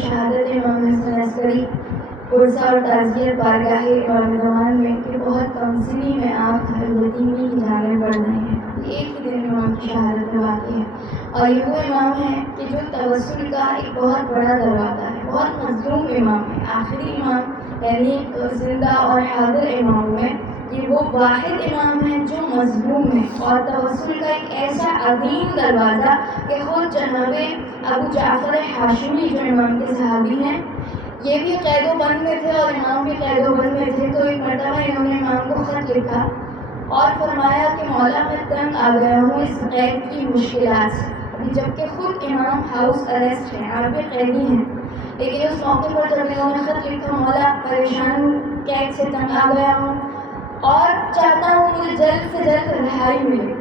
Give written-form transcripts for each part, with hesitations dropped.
شہادت امام حسن عسکری پرسہ اور تعزیت بارگاہ نوجوان میں کہ بہت کم سنی میں آپ یتیمی کی جانب بڑھ رہے ہیں. ایک ہی دن امام کی شہادت میں واقع ہے اور یہ وہ امام ہے کہ جو توسل کا ایک بہت بڑا دروازہ ہے. بہت مظلوم امام ہے, آخری امام یعنی زندہ اور حاضر امام میں یہ وہ واحد امام ہے جو مظلوم ہے. اور توسل کا ایک ایسا عظیم دروازہ کہ خود جناب ابو جعفر ہاشمی جو امام کے صحابی ہیں یہ بھی قید و بند میں تھے اور امام بھی قید و بند میں تھے. تو ایک مرتبہ انہوں نے امام کو خط لکھا اور فرمایا کہ مولا میں تنگ آ گیا ہوں اس قید کی مشکلات سے. ابھی جبکہ خود امام ہاؤس اریسٹ ہیں, آپ بھی قیدی ہیں, لیکن اس موقع پر جب انہوں نے خط لکھا مولا پریشان ہوں, قید سے تنگ آ گیا ہوں اور چاہتا ہوں مجھے جلد سے جلد رہائی ملے.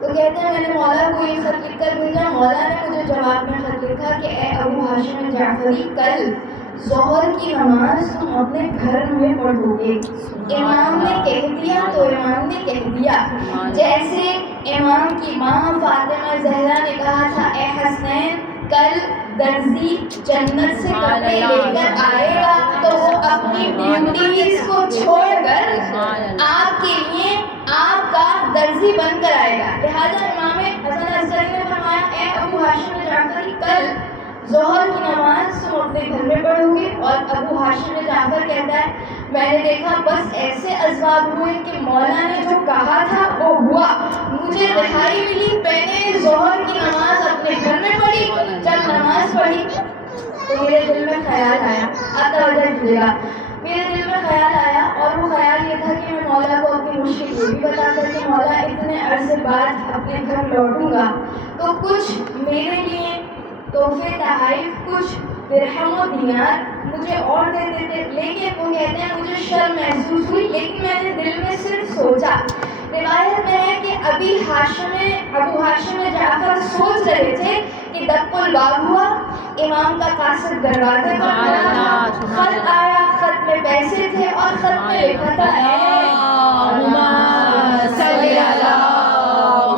تو کہتے ہیں میں نے مولا کو یہ خط لکھ کر بھیجا. مولا نے مجھے جواب میں خط لکھا کہ اے ابو ہاشم جعفری, کل ظہر کی نماز تم اپنے گھر میں پڑھو گے. امام نے کہہ دیا تو امام نے کہہ دیا. جیسے امام کی ماں فاطمہ زہرا نے کہا تھا اے حسنین کل درزی جنت سے کپڑے لے کر آئے گا تو وہ اپنی بیوٹیز کو چھوڑ کر آپ کے لیے آپ کا درزی بن کر آئے گا. لہٰذا امام حسن عسکری نے فرمایا اے ابو ہاشم جعفری, کل ظہر کی نماز تم اپنے گھر میں پڑھو گے. اور ابو ہاشم جعفر کہتا ہے میں نے دیکھا بس ایسے اسباب ہوئے کہ مولا نے جو کہا تھا وہ ہوا, مجھے رہائی ملی. میں نے ظہر کی نماز اپنے گھر میں پڑھی. جب نماز پڑھی تو میرے دل میں خیال آیا, آپ توجہ کیجیے گا, میرے دل میں خیال آیا اور وہ خیال یہ تھا کہ میں مولا کو اپنی مشکل یہ بھی بتا کر کہ مولا اتنے عرصے بعد اپنے گھر لوٹوں گا تو کچھ میرے لیے تحفے تحائف, کچھ درہم و دینار مجھے اور دے دیتے. لیکن وہ کہتے ہیں مجھے شرم محسوس ہوئی, لیکن میں نے دل میں صرف سوچا. روایت میں ہے کہ ابو ہاشم جعفر سوچ رہے تھے کہ دق الباب ہوا, امام کا قاصد دروازے پر کھڑا تھا, خط آیا, خط میں پیسے تھے اور خط میں لکھا تھا اللہم صلی علی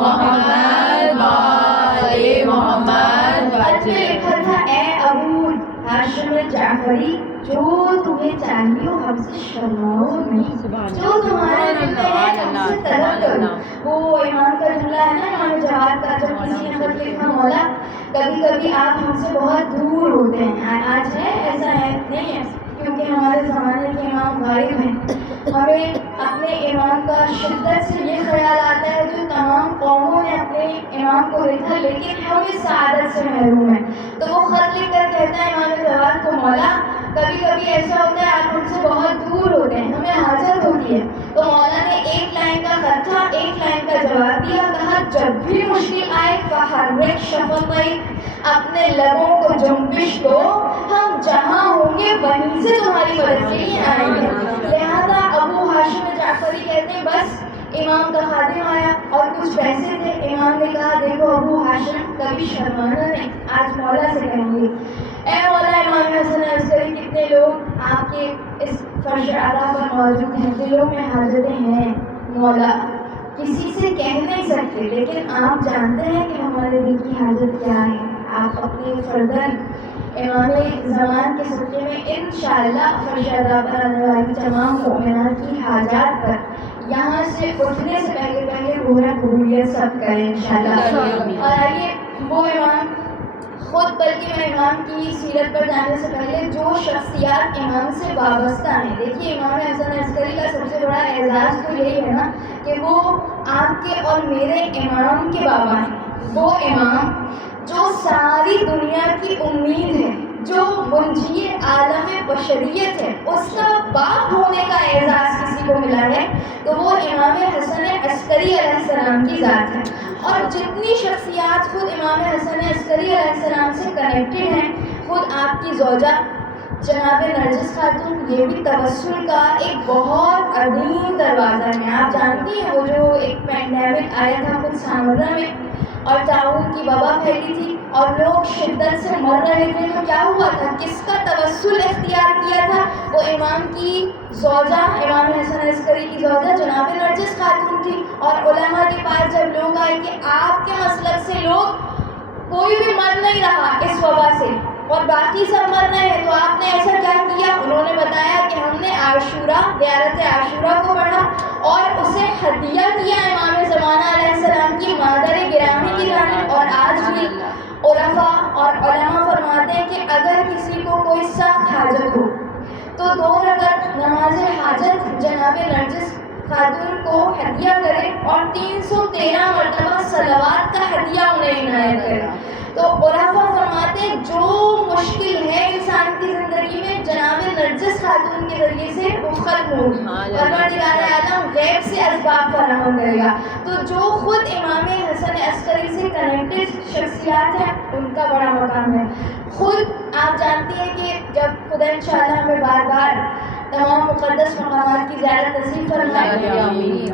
محمد وآل محمد. خط میں لکھا تھا اے ابو ہاشم جعفری, جو تمہیں چاہیے ہم سے شرماؤ نہیں, جو تمہارے دل میں ہے ہم سے طلب کرو. وہ امام کا جملہ ہے نا امام جواد کا, جب کسی نے خط لکھا مولا کبھی کبھی آپ ہم سے بہت دور ہوتے ہیں. آج ہے ایسا ہے نہیں ہے کیونکہ ہمارے زمانے کے امام غائب ہیں. ہمیں اپنے امام کا شدت سے یہ خیال آتا ہے جو تمام قوموں نے اپنے امام کو لکھا لیکن ہم اس سعادت سے محروم ہیں. تو وہ خط لکھ کر کہتا ہے امام جواد کو مولا کبھی کبھی ایسا ہوتا ہے آپ ہم سے بہت دور ہوتے ہیں, ہمیں حاجت ہوتی ہے. تو مولا نے ایک لائن کا خط تھا, ایک لائن کا جواب دیا, کہا جب بھی مشکل آئے فحرک شفتیک, اپنے لبوں کو جنبش دو, ہم جہاں ہوں گے وہیں سے تمہاری مدد کے لیے آئیں گے. لہذا ابو ہاشم جعفری کہتے ہیں بس امام کا خادم آیا اور کچھ پیسے تھے. امام نے کہا دیکھو ابو ہاشم کبھی شرمانا نہیں, آج مولا سے کہیں گے اے مولا امام حسن عسکری کتنے لوگ آپ کے اس فرش اعلیٰ پر موجود ہیں, دلوں میں حاجتیں ہیں مولا, کسی سے کہہ نہیں سکتے لیکن آپ جانتے ہیں کہ ہمارے دل کی حاجت کیا ہے. آپ اپنے فردن امام زمان کے صدقے میں انشاءاللہ فرش اعلیٰ پر آنے والی تمام مومنات کی حاجات پر یہاں سے اٹھنے سے پہلے گوہر قبولیت سب کریں انشاءاللہ. اور آئیے وہ امام خود, بلکہ میں امام کی سیرت پر جانے سے پہلے جو شخصیات امام سے وابستہ ہیں, دیکھیے امام حسن عسکری کا سب سے بڑا اعزاز تو یہی ہے نا کہ وہ آپ کے اور میرے امام کے بابا ہیں. وہ امام جو ساری دنیا کی امید ہے, جو منجی عالم بشریت ہے, اس کا باپ ہونے کا اعزاز کسی کو ملا ہے تو وہ امام حسن عسکری علیہ السلام کی ذات ہے. اور جتنی شخصیات خود امام حسن عسکری علیہ السلام سے کنیکٹڈ ہیں, خود آپ کی زوجہ جناب نرجس خاتون, یہ بھی توسل کا ایک بہت عظیم دروازہ ہے. آپ جانتی ہیں وہ جو ایک پینڈیمک آیا تھا خود سامرا میں اور تعاون کی وبا پھیلی تھی اور لوگ شدت سے مر رہے تھے, تو کیا ہوا تھا, کس کا توسل اختیار کیا تھا, وہ امام کی زوجہ امام حسن عسکری کی زوجہ جناب نرجس خاتون تھی. اور علماء کے پاس جب لوگ آئے کہ آپ کے مسلک سے لوگ کوئی بھی مر نہیں رہا اس وبا سے, اور باقی سب مر رہے ہیں تو آپ نے ایسا کیا کیا؟ انہوں نے بتایا کہ ہم نے عاشورہ، زیارت عاشورہ کو پڑھا اور اسے ہدیہ کیا امام زمانہ علیہ السلام کی مادر گرامی کی جانب. اور آج بھی عرفاء اور علماء فرماتے ہیں کہ اگر کسی کو کوئی سخت حاجت ہو تو 2 رکعت نماز حاجت جناب نرجس خاتون کو ہدیہ کرے اور 313 مرتبہ صلوات کا ہدیہ انہیں عنایت کرے. تو عرفاء فرماتے ہیں جو مشکل ہے انسان کی زندگی میں جناب نرجس خاتون کے ذریعے سے وہ ختم ہوگی. پروردگار عالم غیب سے اسباب فراہم کرے گا. تو جو خود امام حسن عسکری سے کنیکٹڈ شخصیات ہیں ان کا بڑا مقام ہے. خود آپ جانتی ہیں کہ جب خدا انشاءاللہ ہمیں بار بار تمام مقدس مقامات کی زیارت نصیب فرمائے،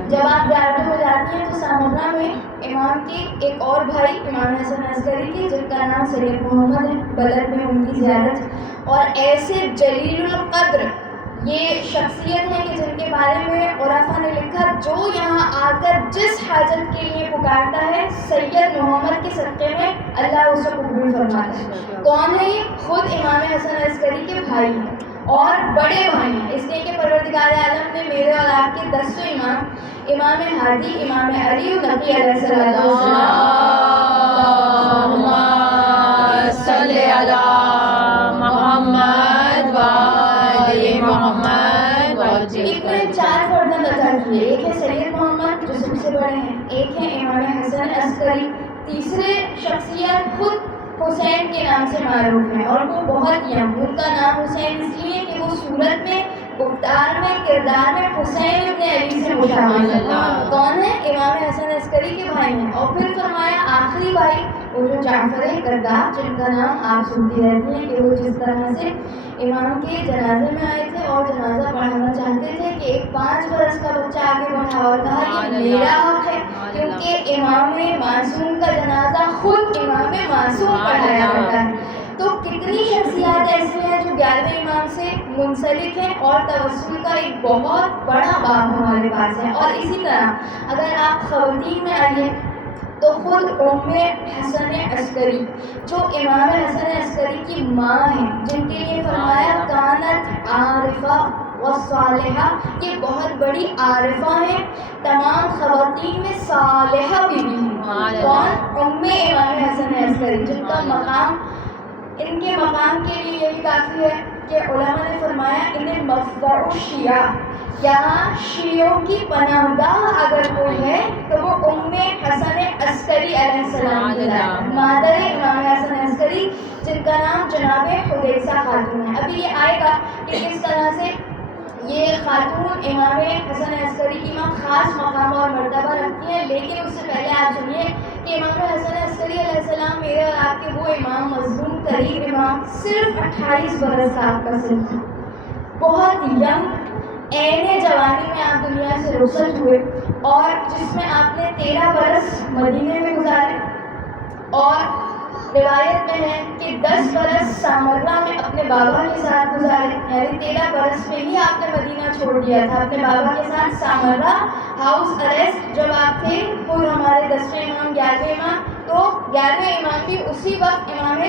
جب آپ زیارتوں میں جاتی ہیں تو سامرا میں امام کے ایک اور بھائی امام حسن عسکری کے جن کا نام سید محمد ہے، بلد میں ان کی زیارت. اور ایسے جلیل القدر یہ شخصیت ہیں کہ جن کے بارے میں عرفاء نے لکھا جو یہاں آ کر جس حاجت کے لیے پکارتا ہے سید محمد کے صدقے میں اللہ اسے قبول فرماتا ہے. کون ہے یہ؟ خود امام حسن عسکری کے بھائی ہیں اور بڑے بھائی ہیں. اس لیے کہ پروردگار عالم نے میرے اور آپ کے 10 امام، امام ہادی، امام علی نقی علیہ السلام صلی علی محمد و آل محمد. ایک میں 4 فرداں ادا کیے. ایک ہے سید محمد جو سب سے بڑے ہیں، ایک ہے امام حسن عسکری، تیسرے شخصیت خود حسین کے نام سے معروف ہیں اور وہ بہت یم. ان کا نام حسین اس لیے کہ وہ صورت میں، گفتار میں، کردار میں حسین ابن علی سے مشابہ ہیں. کون ہے؟ امام حسن عسکری کے بھائی ہیں. اور پھر فرمایا آخری بھائی وہ جو جعفر کردار جن کا نام آپ سنتی رہتی ہیں کہ وہ جس طرح سے امام کے جنازے میں آئے تھے اور جنازہ پڑھانا چاہتے تھے کہ ایک 5 برس کا بچہ آگے بڑھا اور کہا یہ میرا حق ہے کیونکہ امام معصوم کا جنازہ خود امام معصوم پڑھایا جاتا ہے. تو کتنی شخصیات ایسی ہیں جو 11ویں امام سے منسلک ہیں اور توسل کا ایک بہت بڑا باب ہمارے پاس ہے. اور اسی طرح اگر آپ خواتین میں آئیے تو خود ام حسن عسکری جو امام حسن عسکری کی ماں ہیں، جن کے لیے فرمایا کانت عارفہ والصالحہ، یہ بہت بڑی عارفہ ہیں، تمام خواتین میں صالحہ بیوی ہیں. کون؟ ام امام حسن عسکری جن کا مقام، ان کے مقام کے لیے یہ بھی کافی ہے کہ علماء نے فرمایا انہیں مفضع الشیعہ، یہاں شیعوں کی پناہ گاہ اگر کوئی ہے تو وہ ام حسن عسکری علیہ السلام کی ذات ہے، مادر امام حسن عسکری جن کا نام جناب حدیثہ خاتون ہے. ابھی یہ آئے گا کہ کس طرح سے یہ خاتون امام حسن عسکری کی ماں خاص مقام اور مرتبہ رکھتی ہیں. لیکن اس سے پہلے آپ سنیے کہ امام حسن عسکری علیہ السلام میرے اور آپ کے وہ امام، مظلوم قریب امام، صرف 28 برس کا آپ کا سن تھا، بہت ینگ، عین جوانی میں آپ دنیا سے رخصت ہوئے اور جس میں آپ نے 13 برس مدینے میں گزارے اور روایت میں ہے کہ 10 برس سامرا میں اپنے بابا کے ساتھ گزارے. یعنی 13 برس میں ہی آپ نے مدینہ چھوڑ دیا تھا اپنے بابا کے ساتھ. سامرا ہاؤس اریسٹ جب آپ تھے خود ہمارے 10ویں امام 11ویں امام، تو 11ویں امام بھی اسی وقت امام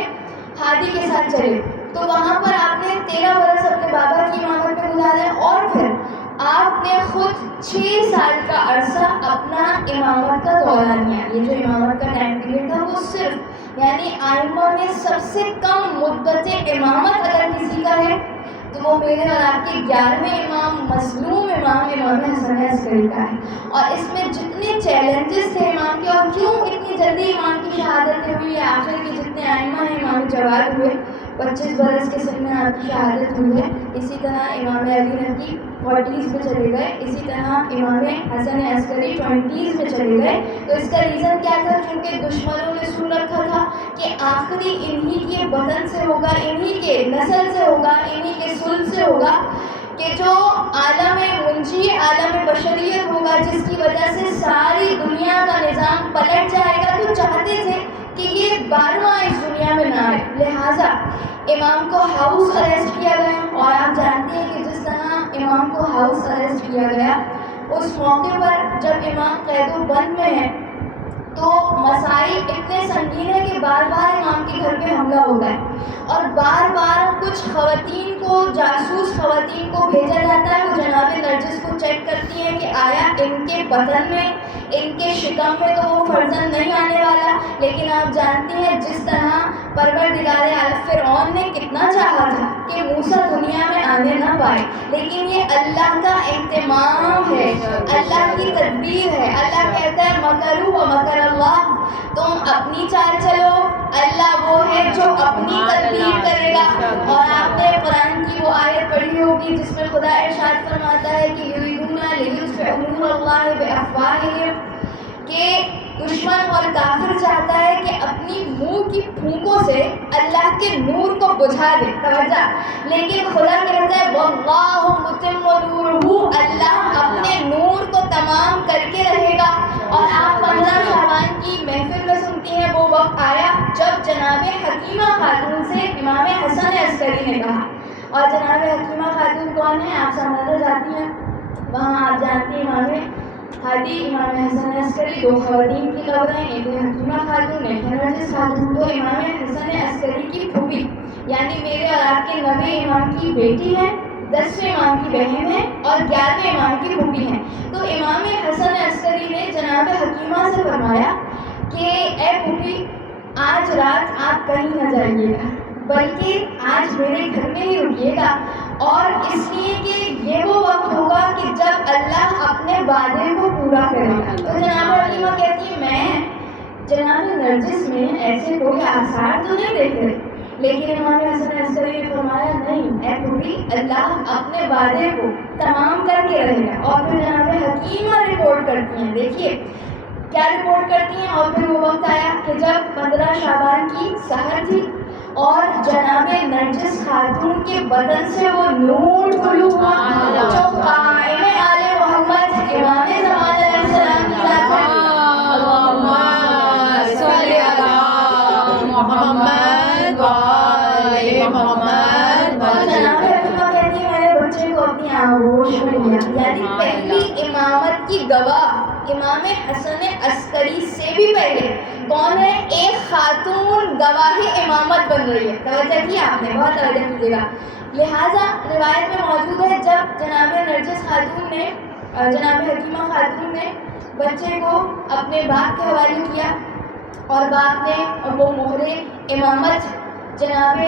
ہادی کے ساتھ چلے. تو وہاں پر آپ نے 13 برس اپنے بابا کی امامت میں گزارے اور پھر آپ نے خود 6 سال کا عرصہ اپنا امامت کا دورہ لیا. یہ جو امامت کا ٹائم پیریڈ تھا وہ صرف، یعنی آئمہ میں سب سے کم مدت امامت اگر کسی کا ہے تو وہ میرے اور آپ کے 11ویں امام، مظلوم امام، امام حسن عسکری کا ہے. اور اس میں جتنے چیلنجز تھے امام کے، اور کیوں اتنی جلدی امام کی شہادتیں ہوئی، یا آخر کے جتنے آئمہ ہیں، امام جواد ہوئے 25 برس کے سن میں آپ کی شہادت ہوئی ہے. اسی طرح امام علی نقی 40s میں چلے گئے، اسی طرح امام حسن عسکری 20s میں چلے گئے. تو اس کا ریزن کیا تھا؟ چونکہ دشمنوں نے سن رکھا تھا کہ آخری انہی کے وطن سے ہوگا، انہی کے نسل سے ہوگا، انہی کے سلب سے ہوگا کہ جو عالم منجی، عالم بشریت ہوگا، جس کی وجہ سے ساری دنیا کا نظام پلٹ جائے گا. تو چاہتے تھے کہ یہ 12واں اس دنیا میں نہ آئے، لہٰذا امام کو ہاؤس اریسٹ کیا گیا. اور آپ جانتے ہیں کہ جس طرح امام کو ہاؤس اریسٹ کیا گیا، اس موقع پر جب امام قید و بند میں ہیں، تو مسائل اتنے سنگین ہیں کہ بار بار امام کے گھر پہ حملہ ہوتا ہے، اور بار بار کچھ خواتین کو، جاسوس خواتین کو بھیجا جاتا ہے، وہ جناب نرجس کو چیک کرتی ہیں کہ آیا ان کے بدن میں، ان کے شکم میں تو وہ فرزند نہیں آنے والا۔ لیکن آپ جانتی ہیں جس طرح پروردگار عالم فرعون نے کتنا چاہا تھا کہ موسیٰ دنیا میں آنے نہ پائے، لیکن یہ اللہ کا اہتمام ہے، اللہ کی تدبیر ہے۔ اللہ کہتا ہے مکروا ومکر اللہ، تم اپنی چال چلو، اللہ وہ ہے جو اپنی تدبیر کرے گا۔ اور آپ نے قرآن کی وہ آیت پڑھی ہوگی جس میں خدا ارشاد فرماتا ہے کہ یریدون لیطفئوا نور اللہ بافواہہم، کہ دشمن اور کافر چاہتا ہے کہ اپنی منہ کی پھونکوں سے اللہ کے نور کو بجھا دے، توجہ، لیکن خدا کہتا ہے واللہ متم نورہ، اللہ اپنے نور کو تمام کر کے رہے گا۔ اور آپ 15 شعبان کی محفل میں سنتی ہیں وہ وقت آیا جب جناب حکیمہ خاتون سے امام حسن عسکری نے کہا، اور جناب حکیمہ خاتون کون ہے آپ سمجھنا جاتی ہیں، وہاں آپ جانتی ہیں امام ہادی، امام حسن عسکری، دو خواتین کی خبریں، ایک حکیمہ خاتون، ایک نرجس خاتون۔ تو امام حسن عسکری کی پھوپھی یعنی میرے اور آپ کے 9ویں امام کی بیٹی ہے، 10ویں امام کی بہن ہے، اور 11ویں امام کی پھوپھی ہے۔ تو امام حسن عسکری نے جناب حکیمہ سے فرمایا کہ اے پھوپھی، آج رات آپ کہیں نہ جائیے گا، بلکہ آج میرے گھر میں ہی رکیے گا، اور اس لیے کہ یہ وہ وقت ہوگا کہ جب اللہ اپنے وعدے کو پورا کرے گا۔ تو جناب حکیمہ کہتی ہے میں جناب نرجس میں ایسے کوئی آثار تو نہیں دیکھ رہے، لیکن امام حسن عسکری نے فرمایا نہیں اے پوری، اللہ اپنے وعدے کو تمام کر کے رہے گا۔ اور پھر جناب حکیمہ رپورٹ کرتی ہیں، دیکھیے کیا رپورٹ کرتی ہیں۔ اور پھر وہ وقت آیا کہ جب 15 شعبان کی سحر تھی اور جناب نرجس خاتون کے بدن سے وہ نور طلوع ہوا جو قائم آل محمد امام زمان علیہ السلام کی ذات ہے۔ اللہم صلی علی محمد وآل محمد۔ جناب حکیمہ کہتی ہے میں نے بچے کو اپنی آغوش میں لیا، یعنی پہلی امامت کی گواہ امام حسن عسکری سے بھی پہلے کون ہے؟ ایک خاتون گواہ امامت بن رہی ہے۔ توجہ کی آپ نے، بہت توجہ کیجیے گا۔ لہٰذا روایت میں موجود ہے جب جناب نرجس خاتون نے، جناب حکیمہ خاتون نے بچے کو اپنے باپ کے حوالے کیا، اور باپ نے وہ مہر امامت جناب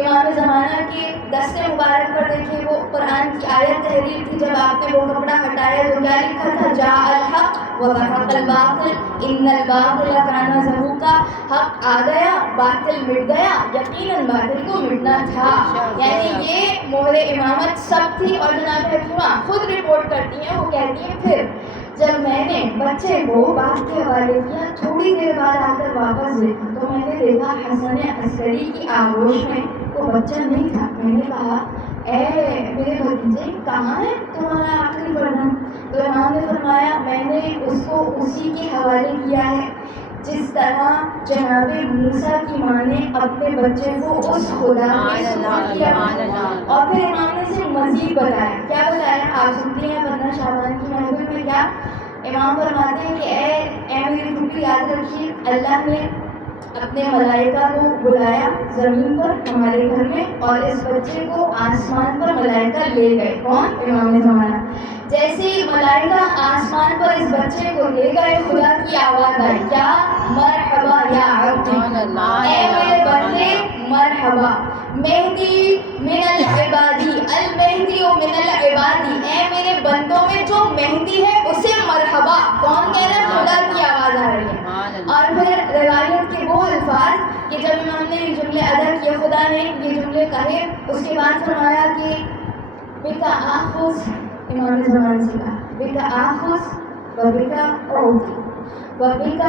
امام زمانہ کے دست مبارک پر دیکھے، وہ قرآن کی آیت تحریر تھی، جب آپ نے وہ کپڑا ہٹایا تو کیا لکھا تھا؟ جاء الحق وزہق الباطل ان الباطل کان زہوقا، حق آ گیا باطل مٹ گیا، یقیناً باطل کو مٹنا تھا۔ یعنی یہ مہر امامت سب تھی۔ اور جناب حکیمہ خود رپورٹ کرتی ہیں، وہ کہتی ہیں پھر جب میں نے بچے کو باپ کے حوالے کیا، تھوڑی دیر بعد آ کر واپس دیکھا تو میں نے دیکھا حسن عسکری کی آغوش میں وہ بچہ نہیں تھا۔ میں نے کہا اے میرے بھتیجے کہاں ہے تمہارا آخری فرزند؟ تو امام نے فرمایا میں نے اس کو اسی کے حوالے کیا ہے جس طرح جناب موسیٰ کی ماں نے اپنے بچے کو اس خدا میں سپرد کیا۔ اور پھر امام نے اسے مزید بتایا، کیا بتایا آپ سنتی ہیں 15 شعبان کی محفل میں کیا امام فرماتے ہیں کہ اے میری پھوپھی یاد رکھیے، اللہ نے اپنے ملائکہ کو بلایا زمین پر ہمارے گھر میں، اور اس بچے کو آسمان پر ملائکہ لے گئے۔ کون؟ امام زمانہ۔ جیسے ہی ملائکہ آسمان پر اس بچے کو لے گئے، خدا کی آواز آئی کیا؟ مرحبا یا عبدی، اے میرے بندے مرحبا، مہدی من العبادی، المہدی من العبادی، اے میرے بندوں میں جو مہدی ہے اسے مرحبا۔ کون کہہ رہا ہے؟ خدا کی آواز آ رہی ہے۔ اور پھر روایت کے وہ الفاظ کہ جب امام نے یہ جملے ادا کیے، خدا نے یہ جملے کہے، اس کے بعد فرمایا کہ بِکَ آخذ، امام زمان سے کہا بِکَ آخذ وَبِکَ أُعْطِي وَبِکَ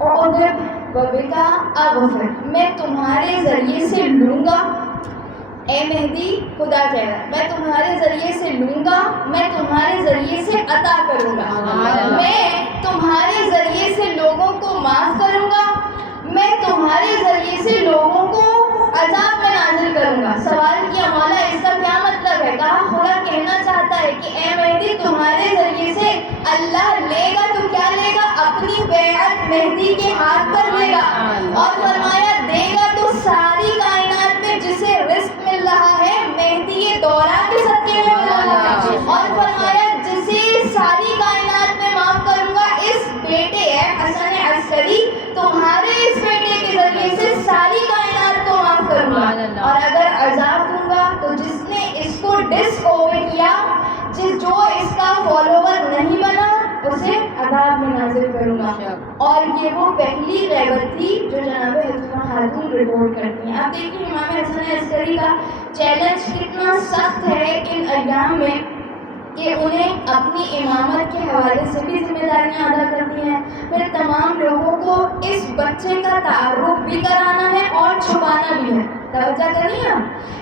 أُعْذِبُ وَبِکَ أَغْفِرُ، میں تمہارے ذریعے سے لوں گا، اے مہدی خدا کہہ رہا ہے میں تمہارے ذریعے سے لوں گا، میں تمہارے ذریعے سے عطا کروں گا، میں تمہارے ذریعے سے لوگوں کو معاف کروں گا، میں تمہارے ذریعے سے لوگوں کو عذاب میں نازل کروں گا۔ سوال کیا مولا اس کا کیا مطلب ہے؟ کہا خدا کہنا چاہتا ہے کہ اے مہدی تمہارے ذریعے سے اللہ لے گا تو کیا لے گا؟ اپنی بیعت مہدی کے ہاتھ پر دے گا، اور فرمایا دے گا تو ساری کائنات میں جسے رزق مل رہا ہے مہدی یہ دوران کے صدقے میں مل رہا ہے، اور فرمایا جسے ساری کائنات میں معاف کروں گا اس بیٹے حسن عسکری تمہارے اس بیٹے کے ذریعے سے ساری کائنات کو معاف کروں گا، اور اگر عذاب دوں گا تو جس نے اس کو ڈس اوے کیا، جو اس کا فالوور نہیں بنا اسے عذاب میں نازل کروں گا۔ اور یہ وہ پہلی غیبت تھی جو جناب حکیمہ خاتون رپورٹ کرتی ہیں۔ اب دیکھیے امام حسن عسکری کا چیلنج کتنا سخت ہے ان ایام میں کہ انہیں اپنی امامت کے حوالے سے بھی ذمہ داریاں ادا کرنی ہیں، پھر تمام لوگوں کو اس بچے کا تعارف بھی کرانا ہے اور چھپانا بھی ہے۔ توجہ کرنی ہے،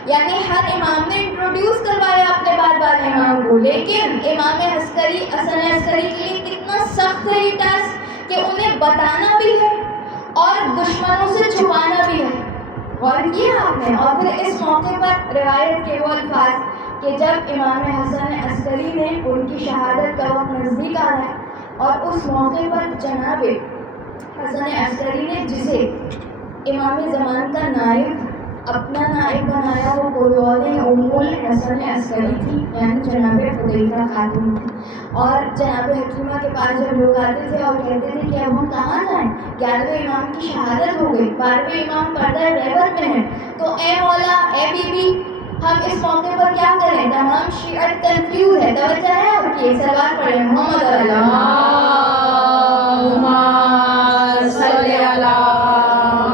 یعنی ہر امام نے انٹروڈیوس کروایا اپنے بعد والے امام کو، لیکن امام عسکری حسن عسکری کے لیے کتنا سخت ہے یہ ٹاسک کہ انہیں بتانا بھی ہے اور دشمنوں سے چھپانا بھی ہے۔ غور کیا آپ نے؟ اور پھر اس موقع پر روایت کے وہ الفاظ کہ جب امام حسن عسکری نے ان کی شہادت کا وقت نزدیک آ رہا ہے اور اس موقع پر جناب حسن عسکری نے جسے امام زمان کا نائب اپنا نائب بنایا وہ کوئی اور نہیں ام الحسن عسکری تھی، یعنی جناب حذیفہ خاتون تھی۔ اور جناب حکیمہ کے پاس جب لوگ آتے تھے اور کہتے تھے کہ اب ہم کہاں جائیں، 11ویں امام کی شہادت ہو گئی، 12ویں امام پردہ غیبت میں ہے، تو اے مولا اے بی بی ہم اس موقع پر کیا کریں؟ تمام شیعت کنفیوز ہے۔ توجہ ہے آپ کی؟ سلوات پڑھیں محمد صلی علی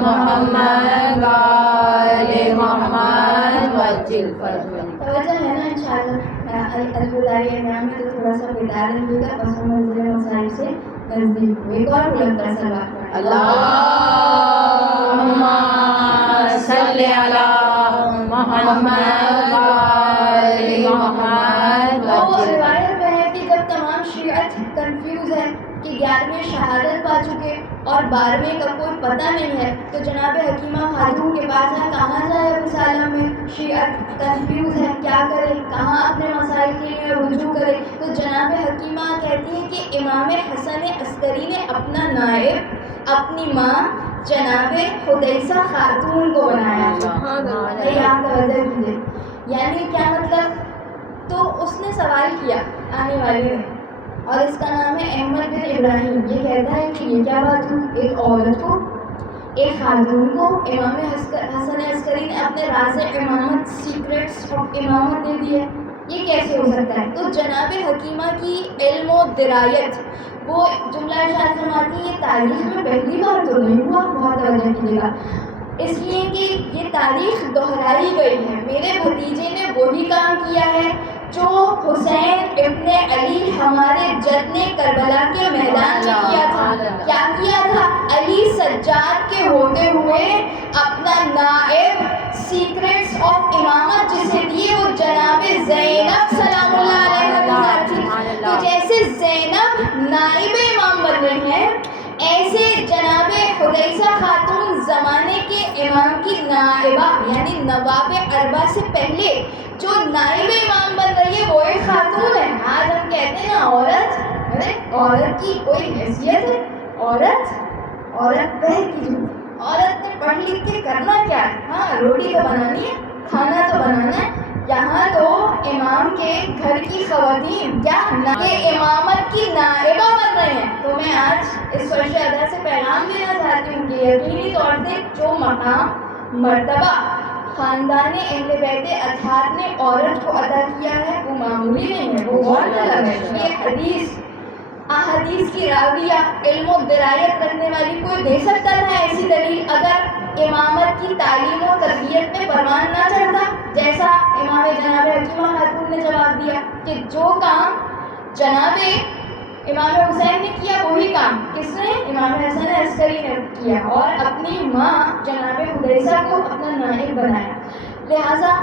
محمد وآل محمد وجل فرج۔ توجہ ہے نا انشاءاللہ؟ الوداعی امام میں تو تھوڑا سا بیدار رہیے گا، بس منزل مسائل سے نزدیک ہوئے۔ ایک اور بلند تر سلوات پڑھیں اللہم صلی علی محمد وآل محمد وہ وجل۔ روایت میں ہے کہ جب تمام شیعت کنفیوز ہے کہ 11ویں شہادت پا چکے اور 12ویں کا کوئی پتہ نہیں ہے، تو جناب حکیمہ خاتون کے پاس ہے، کہاں جائے اس عالم میں؟ شیعت کنفیوز ہے، کیا کرے، کہاں اپنے مسائل کے لیے رجوع کرے؟ تو جناب حکیمہ کہتی ہیں کہ امام حسن عسکری نے اپنا نائب اپنی ماں جناب حدیثہ خاتون کو بنایا۔ یہ آپ توجہ کیجیے، یعنی کیا مطلب؟ تو اس نے سوال کیا آنے والے نے، اور اس کا نام ہے احمد بن ابراہیم۔ یہ کہتا ہے کہ یہ کیا بات ہوئی، ایک عورت کو، ایک خاتون کو امام حسن عسکری نے اپنے راز امامت، سیکریٹس آف امامت دے دی ہے، یہ کیسے ہو سکتا ہے؟ تو جناب حکیمہ کی علم و درایت وہ جملہ ارشاد فرماتی ہے، یہ تاریخ میں پہلی بار تو نہیں ہوا، بہت توجہ کیجیے گا، اس لیے کہ یہ تاریخ دہرائی گئی ہے۔ میرے بھتیجے نے وہی کام کیا ہے جو حسین ابن علی ہمارے جد نے کربلا کے میدان میں کیا تھا۔ کیا کیا تھا؟ علی سجاد کے ہوتے ہوئے اپنا نائب سیکریٹس آف امامت جسے دیے وہ جناب زینب سلام اللہ علیہ تھی۔ تو جیسے زینب نائب امام بن رہی ہیں، ایسے جناب حدیثہ خاتون زمانے کے امام کی نائبہ یعنی نواب اربع سے پہلے جو نائب امام بن رہی ہے وہ ایک خاتون ہے۔ آج ہم کہتے ہیں نا عورت کی کوئی حیثیت ہے؟ عورت بہت کی، عورت نے پڑھ لکھ کے کرنا کیا ہے؟ ہاں روٹی تو بنانی ہے، کھانا تو بنانا ہے۔ یہاں تو امام کے گھر کی خواتین کیا امامت کی نائبہ بن رہے ہیں۔ تو میں آج اس فرش ادا سے پیغام دینا چاہتی ہوں کہ یقینی طور سے جو مقام مرتبہ خاندان اہل بیت اطہار نے عورت کو عطا کیا ہے وہ معمولی نہیں ہے، وہ بہت الگ ہے۔ یہ احادیث کی راویہ، علم و درایت رکھنے والی کوئی دے سکتا تھا ایسی دلیل اگر امامت کی تعلیم و تربیت میں پروان نہ چڑھتا؟ جیسا امام جناب حکیمہ خاتون نے جواب دیا کہ جو کام جناب امام حسین نے کیا وہی کام کس نے؟ امام حسن عسکری نے کیا، اور اپنی ماں جناب حدیثہ کو اپنا نائب بنایا۔ لہٰذا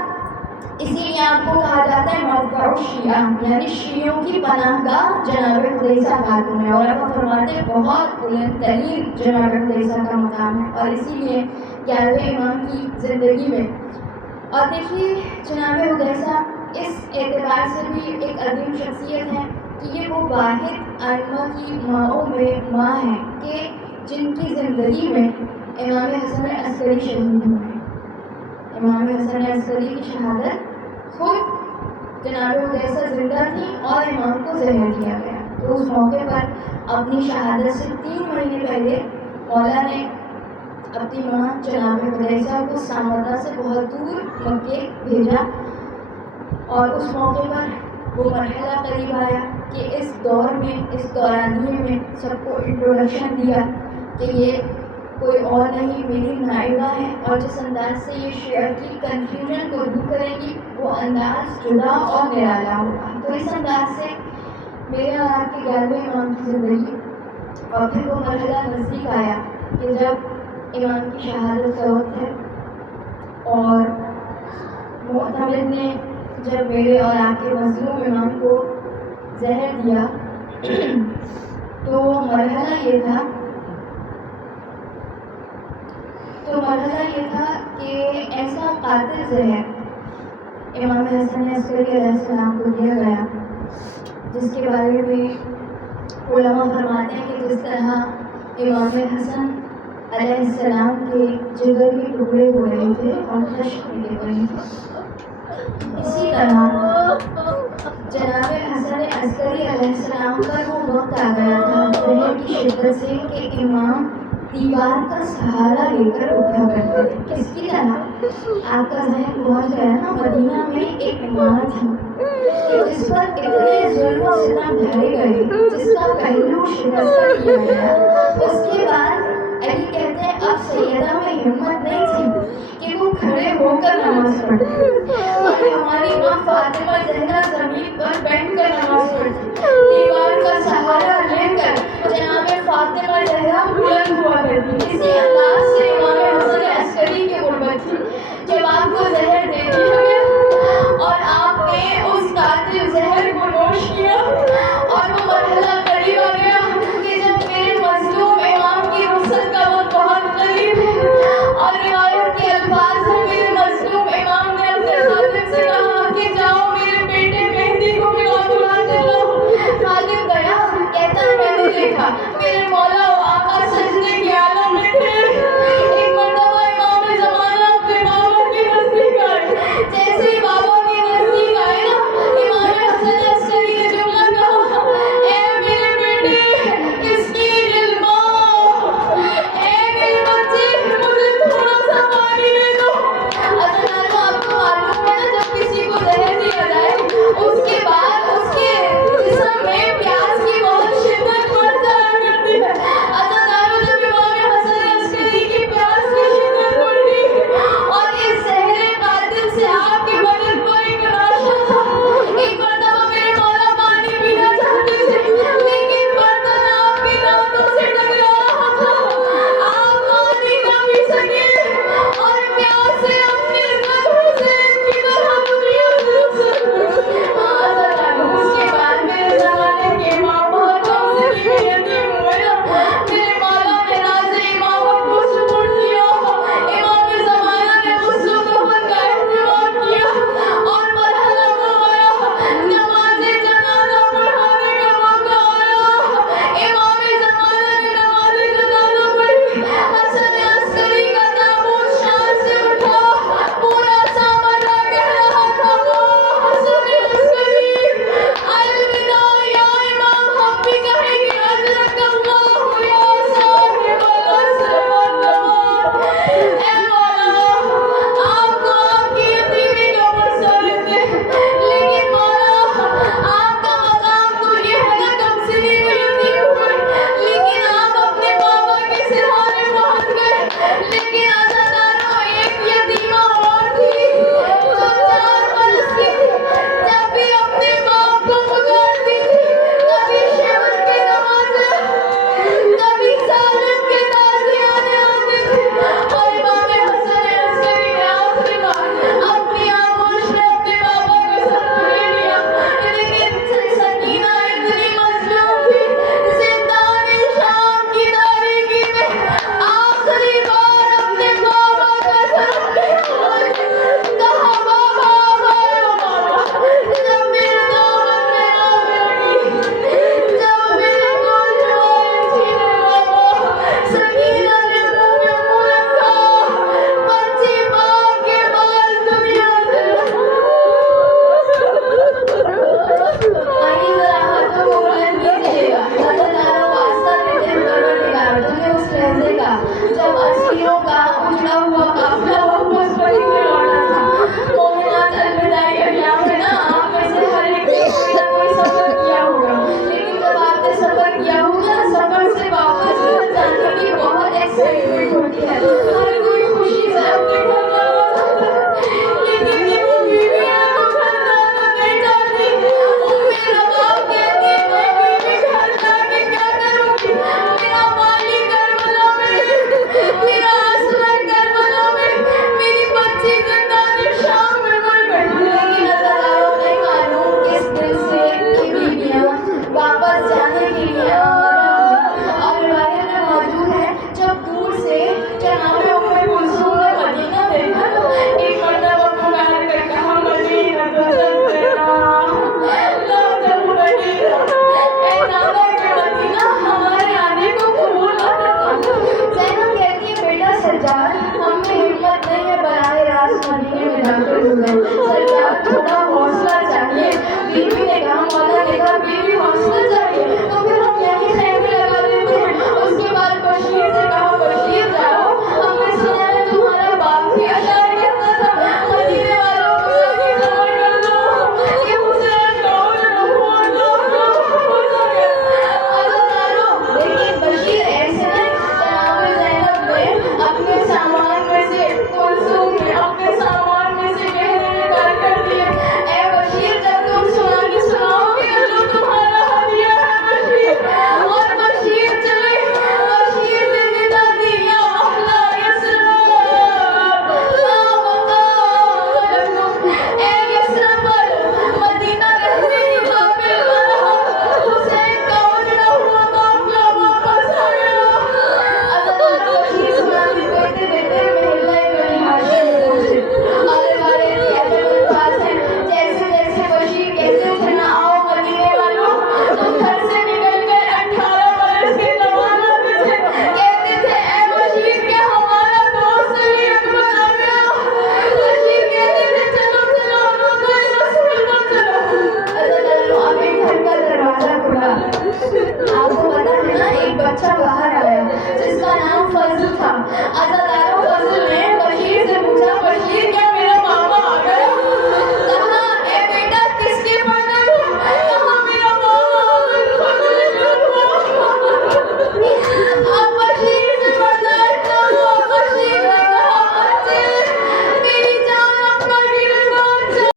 اسی لیے آپ کو کہا جاتا ہے موقع شیعہ، یعنی شیعوں کی پناہ گاہ جناب حدیثہ خاتون ہے، اور آپ فرماتے ہیں بہت بلند ترین جناب حدیثہ کا مقام ہے، اور اسی لیے 11ویں امام کی زندگی میں۔ اور دیکھیے جناب حدیثہ اس اعتبار سے بھی ایک عظیم شخصیت ہے کہ یہ وہ واحد ائمہ کی ماؤں میں ماں ہے کہ جن کی زندگی میں امام حسن عسکری شہید ہوئے. امام حسن عسکری کی شہادت خود جناب حدیثہ زندہ تھی اور امام کو زہر دیا گیا. تو اس موقع پر اپنی شہادت سے 3 مہینے پہلے مولا نے اپنی ماں جناب حدیثہ کو سامرا سے بہت دور مکے بھیجا، اور اس موقع پر وہ مرحلہ قریب آیا کہ اس دور میں، اس دورانیے میں سب کو انٹروڈکشن دیا کہ یہ کوئی اور نہیں، میری نائبہ ہے، اور جس انداز سے یہ شیعہ کی کنفیوژن کو دور کریں گی وہ انداز جدا اور نرالا ہوگا. تو اس انداز سے میرے اور آپ کے 11ویں امام کی زندگی، اور پھر وہ مرحلہ نزدیک آیا کہ جب امام کی شہادت کا وقت ہے، اور معتمد نے جب میرے اور آپ کے مظلوم امام کو زہر دیا تو مرحلہ یہ تھا کہ ایسا قاتل زہر امام حسن عسکری علیہ السلام کو دیا گیا جس کے بارے میں علماء فرماتے ہیں کہ جس طرح امام حسن علیہ السلام کے جگر کے ٹکڑے ہو رہے تھے اور خشک ملے ہوئے تھے، اسی طرح جناب حسن عسکری علیہ السلام پر وہ وقت آ گیا تھا زہر کی شدت سے کہ امام دیوار کا سہارا لے کر اٹھا کرتے تھے. کس کی طرح؟ آپ کا ذہن پہنچ گیا نا، مدینہ میں ایک ماں تھی کہ جس پر اتنے ظلم و ستم ڈھائے گئے، جس کا پہلو شکست کیا گیا. اس کے بعد علی کہتے ہیں اب سیدہ میں ہمت نہیں تھی کہ وہ کھڑے ہو کر نماز پڑھتی، اور ہماری ماں فاطمہ زہرا زمین پر بیٹھ کر نماز پڑھتی، دیوار کا سہارا لے کر جناب فاطمہ زہرا بلند ہوا کرتی. اسی انداز سے امام حسن عسکری کی غربت تھی. جب آپ کو زہر دے دیا گیا اور آپ نے اس قاتل زہر کو نوش کیا، اور وہ مرحلہ قریب آ گیا کہ جب میرے مظلوم امام کی رخصت کا وقت بہت قریب ہے، اور روایت کے الفاظ ہیں میرے مظلوم امام نے اپنے خادم سے کہا کہ جاؤ میرے بیٹے مہدی کو ملا دلا لاؤ. خادم گیا، کہتا میں نے دیکھا میرے مولا و آقا سجدے کے عالم میں تھے. ایک مرتبہ امام زمانہ اپنے باور کے نزدیک سر پہ ہاتھ چھوڑا